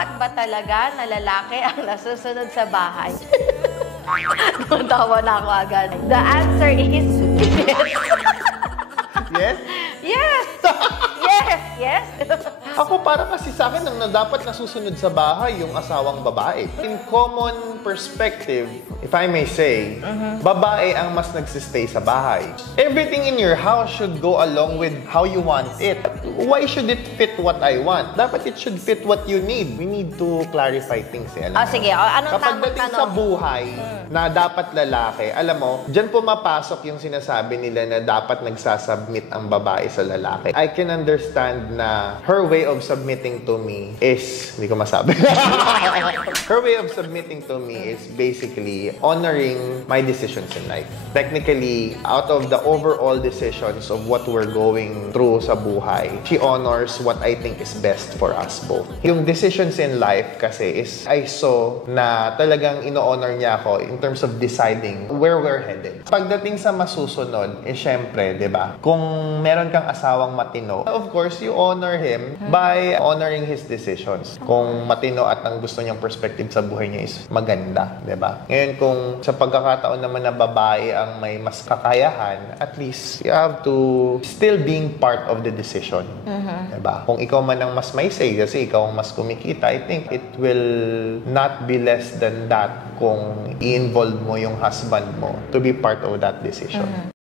Dapat ba talaga na lalaki ang nasusunod sa bahay? Tawa na ako agad. The answer is Yes? yes! Yes! Yes! Ako para kasi sa akin, ang dapat nasusunod sa bahay yung asawang babae. In common perspective, if I may say, babae ang mas nagsistay sa bahay. Everything in your house should go along with how you want it. Why should it fit what I want? Dapat it should fit what you need. We need to clarify things. Alam mo? Sige. Anong Kapag tamang dating sa buhay na dapat lalaki, alam mo, dyan pumapasok yung sinasabi nila na dapat nagsasubmit ang babae sa lalaki. I can understand na her way of submitting to me is, hindi ko masabi. Her way of submitting to me is basically honoring my decisions in life. Technically, out of the overall decisions of what we're going through sa buhay, she honors what I think is best for us both. Yung decisions in life kasi is, I saw na talagang ino-honor niya ako in terms of deciding where we're headed. Pagdating sa masusunod, syempre, di ba? Kung meron kang asawang matino, of course, you honor him by honoring his decisions. Kung matino at ang gusto niyang perspective sa buhay niya is maganda, di ba? Ngayon, kung sa pagkakataon naman na babae ang may mas kakayahan, at least you have to still being part of the decision. Di ba? Kung ikaw man ang mas may say, kasi ikaw ang mas kumikita, I think it will not be less than that kung i-involve mo yung husband mo to be part of that decision.